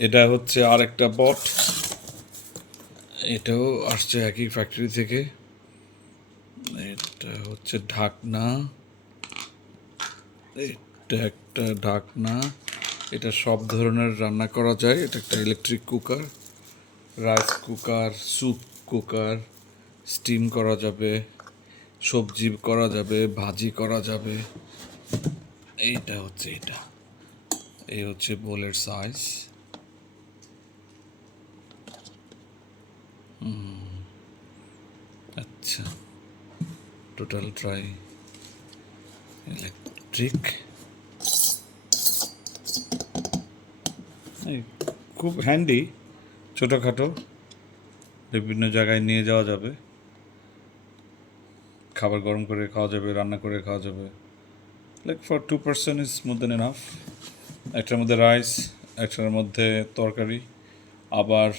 এটা হচ্ছে আর একটা পট, এটাও আসছে একই ফ্যাক্টরি থেকে। এটা হচ্ছে ঢাকনা, এটা একটা ঢাকনা। এটা সব ধরনের রান্না করা যায়। এটা একটা electric cooker, rice cooker, soup cooker, steam করা যাবে, সবজি করা যাবে, ভাজি করা যাবে। এইটা হচ্ছে এটা, এই হচ্ছে বোলের সাইজ। আচ্ছা, টোটাল ট্রাই ইলেকট্রিক। খুব হ্যান্ডি, ছোটোখাটো, বিভিন্ন জায়গায় নিয়ে যাওয়া যাবে, খাবার গরম করে খাওয়া যাবে, রান্না করে খাওয়া যাবে। Like for 2 person is more than enough. একটার মধ্যে রাইস, একটার মধ্যে তরকারি, আবার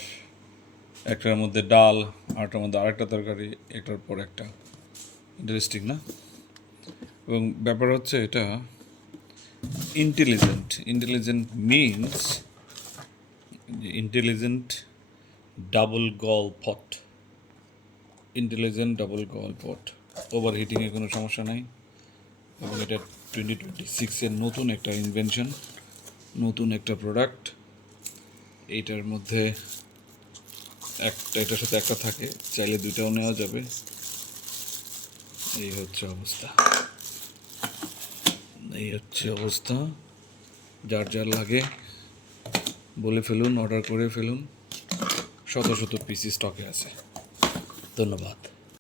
একটার মধ্যে ডাল, আরেকটার মধ্যে আরেকটা তরকারি, একটার পর একটা। ইন্টারেস্টিং না? এবং ব্যাপার হচ্ছে এটা intelligent. Intelligent means intelligent double গল পট। ইন্টেলিজেন্ট ডাবল গল পট, ওভার হিটিংয়ের কোনো সমস্যা নাই। এবং এটা 2026-এর নতুন একটা ইনভেনশন, নতুন একটা প্রোডাক্ট। এইটার মধ্যে একটা, এটার সাথে একটা থাকে, চাইলে দুইটাও নেওয়া যাবে। এই হচ্ছে অবস্থা, এই হচ্ছে অবস্থা। যার যার লাগে বলে ফেলুন, অর্ডার করে ফেলুন। শত শত পিসি স্টকে আছে। ধন্যবাদ।